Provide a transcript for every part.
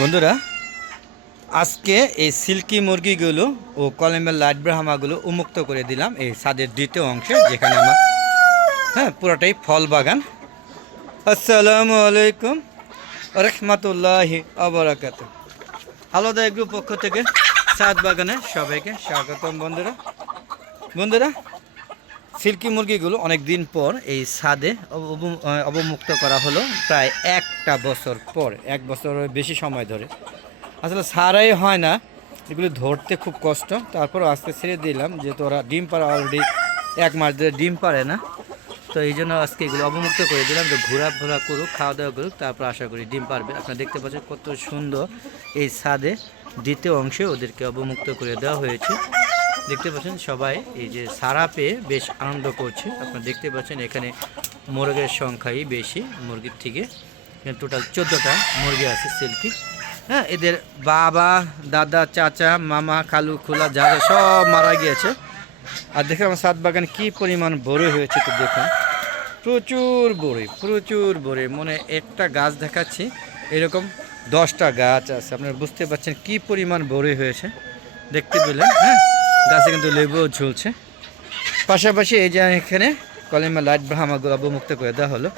বন্ধুরা, আজকে এই সিল্কি মুরগিগুলো ও কলমের লাইট ব্রাহ্মাগুলো উন্মুক্ত করে দিলাম এই ছাদের দ্বিতীয় অংশে, যেখানে আমার পুরোটাই ফল বাগান। আসসালামু আলাইকুম রহমতুল্লাহি আবরাকাত। আলাদা গ্রুপ পক্ষ থেকে ছাদ বাগানে সবাইকে স্বাগতম। বন্ধুরা, সিল্কি মুরগিগুলো অনেক দিন পর এই ছাদে অবমুক্ত করা হলো, প্রায় একটা বছর পর, এক বছরের বেশি সময় ধরে। আসলে ছাড়াই হয় না, এগুলো ধরতে খুব কষ্ট। তারপর আজকে ছেড়ে দিলাম, যেহেতু ওরা ডিম পাড়া অলরেডি 1 মাস ধরে ডিম পারে না, তো এই জন্য আজকে এগুলো অবমুক্ত করে দিলাম, যে ঘোরাফেরা করুক, খাওয়া দাওয়া করুক, তারপর আশা করি ডিম পারবে। আপনারা দেখতে পাচ্ছেন কত সুন্দর এই ছাদে দ্বিতীয় অংশে ওদেরকে অবমুক্ত করে দেওয়া হয়েছে। দেখতে পাচ্ছেন সবাই এই যে সারা পেয়ে বেশ আনন্দ করছে। আপনারা দেখতে পাচ্ছেন এখানে মুরগের সংখ্যাই বেশি মুরগির থেকে। টোটাল 14টা মুরগি আছে সিল্কি। এদের বাবা, দাদা, চাচা, মামা, খালু, খুলা যা সব মারা গিয়েছে। আর দেখে আমার ছাদ বাগানে কী পরিমাণ বড়ই হয়েছে, তো দেখুন প্রচুর বড়ই, মনে একটা গাছ দেখাচ্ছি, এরকম 10টা গাছ আছে। আপনারা বুঝতে পারছেন কী পরিমাণ বড়ই হয়েছে, দেখতে পেলেন। গাছে কিন্তু লেবুও ঝুলছে। পাশাপাশি এই যে এখানে কলিমা লাইট ব্রাহ্মাগুলো অবমুক্ত করে দেওয়া হলো।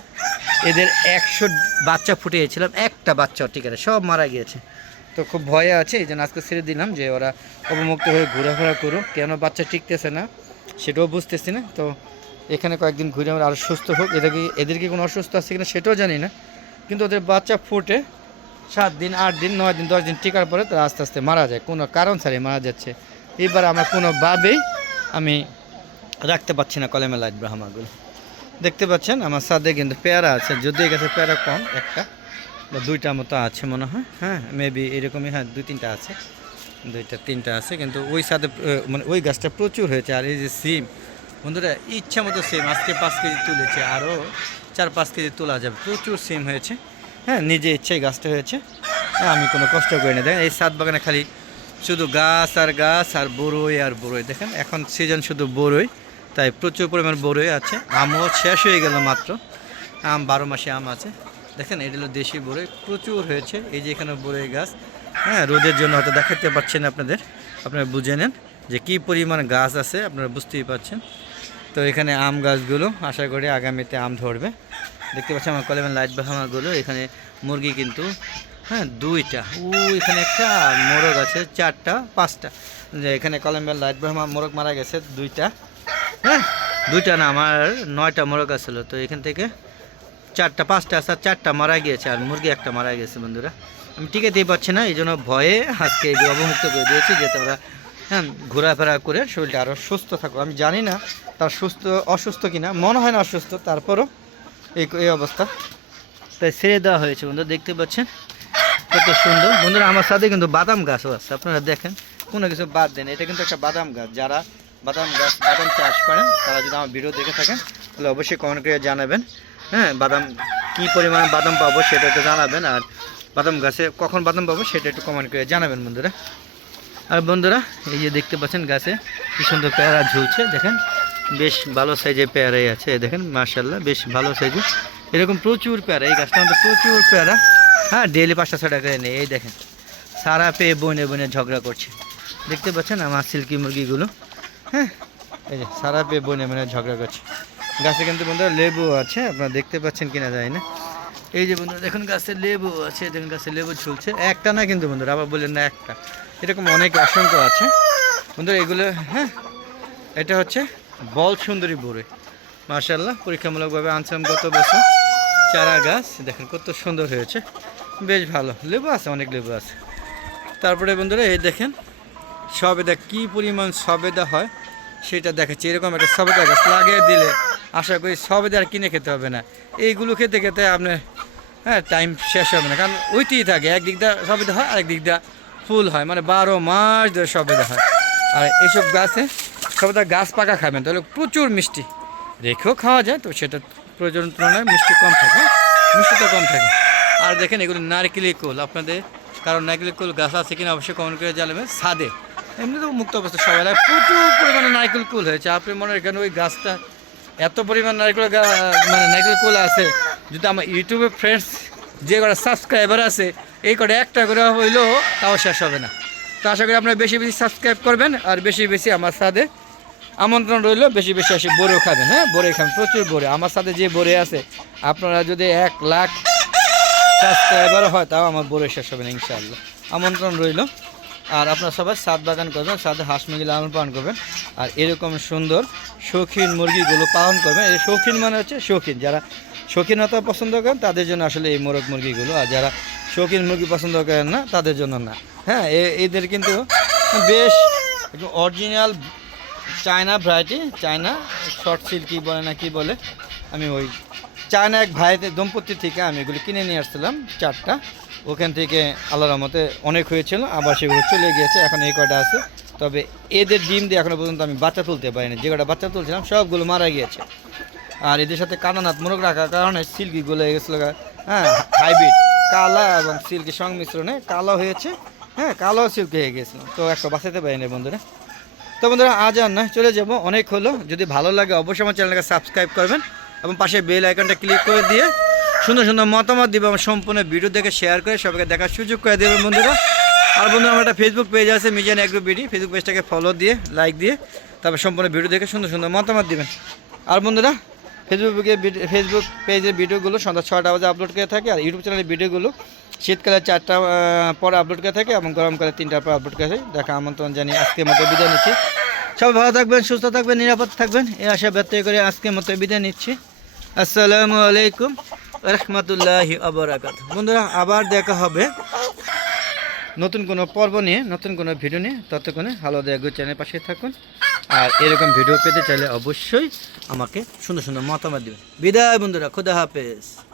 এদের 100 বাচ্চা ফুটিয়েছিলাম, একটা বাচ্চা ঠিক আছে, সব মারা গিয়েছে। তো খুব ভয়ে আছে, এই জন্য আজকে ছেড়ে দিলাম যে ওরা অবমুক্ত হয়ে ঘোরাফেরা করুক। কেন বাচ্চা টিকতেছে না সেটাও বুঝতেছি না। তো এখানে কয়েকদিন ঘুরে আমরা আরও সুস্থ হোক। এদেরকে কোনো অসুস্থ আছে কিনা সেটাও জানি না, কিন্তু ওদের বাচ্চা ফুটে 7 দিন, 8 দিন, 9 দিন, 10 দিন টিকার পরে তারা আস্তে আস্তে মারা যায়, কোনো কারণ ছাড়াই মারা যাচ্ছে। এবার আমার কোনোভাবেই আমি রাখতে পারছি না কলেমা লাইট ব্রাহ্মাগুলো। দেখতে পাচ্ছেন আমার ছাদে কিন্তু পেয়ারা আছে, যদিও গেছে পেয়ারা কম, একটা বা 2টা মতো আছে মনে হয়। মেবি এরকমই, 2-3টা আছে, 2-3টা আছে। কিন্তু ওই ছাদে মানে ওই গাছটা প্রচুর হয়েছে। আর এই যে সিম, বন্ধুরা ইচ্ছা মতো সিম আজকে 5 কেজি তুলেছে, আরও 4-5 কেজি তোলা যাবে। প্রচুর সিম হয়েছে। নিজে ইচ্ছাই গাছটা হয়েছে। আমি কোনো কষ্ট করি না। দেখেন এই ছাদ বাগানে খালি শুধু গাছ আর গাছ আর বড়ই আর বড়ই। দেখেন এখন সিজন শুধু বড়ই, তাই প্রচুর পরিমাণ বড়ই আছে। আমও শেষ হয়ে গেল মাত্র, আম 12 মাসে আম আছে। দেখেন এটা হলো দেশি বড়ই, প্রচুর হয়েছে। এই যে এখানে বড়ই গাছ, রোদের জন্য হয়তো দেখাতে পাচ্ছেন আপনারা বুঝে নেন যে কী পরিমাণ গাছ আছে, আপনারা বুঝতেই পারছেন। তো এখানে আম গাছগুলো আশা করি আগামীতে আম ধরবে। দেখতে পাচ্ছেন আমার কলেমের লাইট ব্রাহ্মাগুলো। এখানে মুরগি কিন্তু 2টা, এখানে একটা মোরগ আছে, 4টা 5টা। যে এখানে কলেমের লাইট ব্রাহ্মা মোরগ মারা গেছে 2টা। 2টা না, আমার 9টা মোরগ আসলো। তো এখান থেকে 4টা 5টা আছে, 4টা মারা গিয়েছে, আর মুরগি একটা মারা গেছে। বন্ধুরা আমি টিকাতেই পারছি না, এই জন্য ভয়ে আজকে এই অবমুক্ত করে দিয়েছি, যাতে ওরা ঘোরাফেরা করে শরীরটা আরও সুস্থ থাকো। আমি জানি না তার অসুস্থ কিনা, মনে হয় না অসুস্থ, তারপরও এই অবস্থা, তাই ছেড়ে দেওয়া হয়েছে। বন্ধুরা দেখতে পাচ্ছেন কত সুন্দর। বন্ধুরা আমার সাথে কিন্তু বাদাম গাছও আছে, আপনারা দেখেন, কোনো কিছু বাদ দেন। এটা কিন্তু একটা বাদাম গাছ। যারা বাদাম চাষ করেন তারা যদি আমার ভিডিও দেখে থাকেন তাহলে অবশ্যই কমেন্ট করে জানাবেন। বাদাম কী পরিমাণে বাদাম পাবো সেটা একটু জানাবেন, আর বাদাম গাছে কখন বাদাম পাবো সেটা একটু কমেন্ট করে জানাবেন বন্ধুরা। আর বন্ধুরা এই যে দেখতে পাচ্ছেন গাছে কী সুন্দর পেয়ারা ঝুলছে, দেখেন বেশ ভালো সাইজের পেয়ারাই আছে। দেখেন মাশাআল্লাহ বেশ ভালো সাইজের, এরকম প্রচুর পেয়ারা। এই গাছটার মধ্যে প্রচুর পেয়ারা। ডেইলি 5টা-6টা করে নেই। এই দেখেন সারা পেয়ে বনে বনে ঝগড়া করছে, দেখতে পাচ্ছেন আমার সিল্কি মুরগিগুলো। এই যে সারা পেয়ে বনে বনে ঝগড়া করছে। গাছে কিন্তু বন্ধুরা লেবু আছে, আপনারা দেখতে পাচ্ছেন কিনা জানি না। এই যে বন্ধুরা দেখুন গাছে লেবু আছে, দেখুন গাছে লেবু ঝুলছে। একটা না কিন্তু বন্ধুরা, আবার বললেন না একটা, এরকম অনেক অসংখ্য আছে বন্ধুরা। এগুলো এটা হচ্ছে বল সুন্দরী বড়ই, মাশাআল্লাহ পরীক্ষামূলকভাবে আনছিলাম গত বছর। চারা গাছ দেখেন কত সুন্দর হয়েছে, বেশ ভালো লেবু আছে, অনেক লেবু আছে। তারপরে বন্ধুরা এই দেখেন সবেদা, কী পরিমাণ সবেদা হয় সেটা দেখাচ্ছি। এরকম একটা সবেদা গাছ লাগিয়ে দিলে আশা করি সবেদা আর কিনে খেতে হবে না। এইগুলো খেতে খেতে আপনার টাইম শেষ হবে না, কারণ ওইটিই থাকে। একদিক দিয়ে সবেদা হয়, আরেক দিক দিয়ে ফুল হয়, মানে 12 মাস ধরে সবেদা হয়। আর এইসব গাছে সবেদা গাছ পাকা খাবেন তাহলে প্রচুর মিষ্টি, রেখেও খাওয়া যায়, তো সেটা প্রয়োজনের তুলনায় মিষ্টিটা কম থাকে। আর দেখেন এগুলো নারকেলি কুল, আপনাদের কারণ নারকেলি কুল গাছ আছে কিনা অবশ্যই কমেন্ট করে জানাবেন। ছাদে এমনি তো মুক্ত অবস্থা সবাই প্রচুর পরিমাণে নারকেল কুল হয়েছে। আপনি মনে রাখেন ওই গাছটা এত পরিমাণ নারকেল কুল আছে, যদি আমার ইউটিউবে ফ্রেন্ডস যে কটা সাবস্ক্রাইবার আছে এই কটা একটা করে হইলেও তাও শেষ হবে না। তো আশা করি আপনারা বেশি বেশি সাবস্ক্রাইব করবেন আর বেশি বেশি আমার সাথে আমন্ত্রণ রইল, বেশি বেশি এসে বড়েও খাবেন। হ্যাঁ, বড়ে খাবেন, প্রচুর বড়ে। আমার সাথে যে বড়ে আছে আপনারা যদি 1 লাখ সাবস্ক্রাইবার হয় তাও আমার বড়ে শেষ হবে না ইনশাআল্লাহ। আমন্ত্রণ রইল। আর আপনারা সবাই ছাদ বাগান করবেন, সাথে হাঁস মুরগি লালন পালন করবেন আর এরকম সুন্দর শৌখিন মুরগিগুলো পালন করবেন। এই শৌখিন মানে হচ্ছে শৌখিন, যারা শৌখিনতা পছন্দ করেন তাদের জন্য আসলে এই মোরগ মুরগিগুলো, আর যারা শৌখিন মুরগি পছন্দ করেন না তাদের জন্য না। হ্যাঁ, এদের কিন্তু বেশ original China variety, China short silky বলে না কি বলে, আমি ওই চায়না এক ভাইদের দম্পতি থেকে আমি এগুলো কিনে নিয়ে আসছিলাম 4টা। ওখান থেকে আল্লাহর রহমতে অনেক হয়েছিল, আবার সেগুলো চলে গিয়েছে, এখন এই কটা আছে। তবে এদের ডিম দিয়ে এখনও পর্যন্ত আমি বাচ্চা তুলতে পারিনি, যে কটা বাচ্চা তুলছিলাম সবগুলো মারা গিয়েছে। আর এদের সাথে কানানাথ মোরগ রাখার কারণে সিল্কিগুলো হয়ে গেছিলো, হ্যাঁ হাইব্রিড কালা এবং সিল্কি সংমিশ্রণে কালো হয়েছে। হ্যাঁ, কালো সিল্কি হয়ে গেছিলো, তো একটা বাঁচাতে পারিনি বন্ধুরা। তো বন্ধুরা আজ আর না, চলে যাব, অনেক হলো। যদি ভালো লাগে অবশ্যই আমার চ্যানেলকে সাবস্ক্রাইব করবেন এবং পাশে বেল আইকনটা ক্লিক করে দিয়ে সুন্দর সুন্দর মতামত দিবে এবং সম্পূর্ণ ভিডিও দেখে শেয়ার করে সবাইকে দেখার সুযোগ করে দেবেন বন্ধুরা। আর বন্ধুরা আমার একটা ফেসবুক পেজ আছে মিজান এগ্রো বিডি, ফেসবুক পেজটাকে ফলো দিয়ে লাইক দিয়ে তারপর সম্পূর্ণ ভিডিও দেখে সুন্দর সুন্দর মতামত দিবেন। আর বন্ধুরা ফেসবুক পেজের ভিডিওগুলো সন্ধ্যা 6টা বাজে আপলোড করে থাকে, আর ইউটিউব চ্যানেলের ভিডিওগুলো শীতকালে 4টা পরে আপলোড করে থাকে এবং গরমকালে 3টার পর আপলোড করে থাকে। দেখা আমন্ত্রণ জানিয়ে আজকের মতো বিদায় নিচ্ছি। সবাই ভালো থাকবেন, সুস্থ থাকবেন, নিরাপদ থাকবেন, এই আশা ব্যক্ত করে আজকের মতো বিদায় নিচ্ছি। আসসালামু আলাইকুম রহমতুল্লাহি আবরাকাতুহু। বন্ধুরা আবার দেখা হবে নতুন কোনো পর্ব নিয়ে, নতুন কোনো ভিডিও নিয়ে। ততক্ষণে হালদা এগ্রো চ্যানেলের পাশে থাকুন। আর এরকম ভিডিও পেতে চাইলে অবশ্যই আমাকে সুন্দর সুন্দর মতামত দেবেন। বিদায় বন্ধুরা, খুদা হাফেজ।